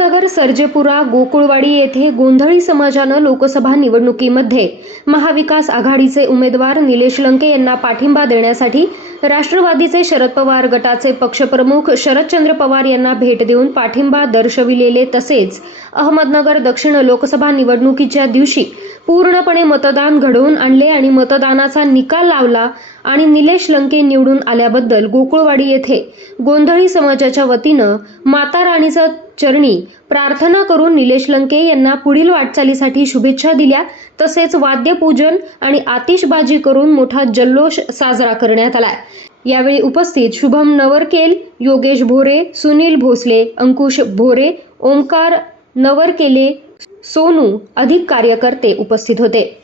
अहमदनगर सर्जेपुरा गोकुळवाडी येथे गोंधळी समाजानं लोकसभा निवडणुकीमध्ये महाविकास आघाडीचे उमेदवार निलेश लंके यांना पाठिंबा देण्यासाठी राष्ट्रवादीचे शरद पवार गटाचे पक्षप्रमुख शरदचंद्र पवार यांना भेट देऊन पाठिंबा दर्शविलेले तसेच अहमदनगर दक्षिण लोकसभा निवडणुकीच्या दिवशी पूर्णपणे मतदान घडवून आणले आणि मतदानाचा निकाल लावला आणि निलेश लंके निवडून आल्याबद्दल गोकुळवाडी येथे गोंधळी समाजाच्या वतीनं माता राणीचा चरणी प्रार्थना करून निलेश लंके यांना पुढील वाटचालीसाठी शुभेच्छा दिल्या. तसेच वाद्यपूजन आणि आतिषबाजी करून मोठा जल्लोष साजरा करण्यात आलाय. यावेळी उपस्थित शुभम नवरकेल योगेश भोरे सुनील भोसले अंकुश भोरे ओमकार नवरकेले सोनू अधिक कार्यकर्ते उपस्थित होते.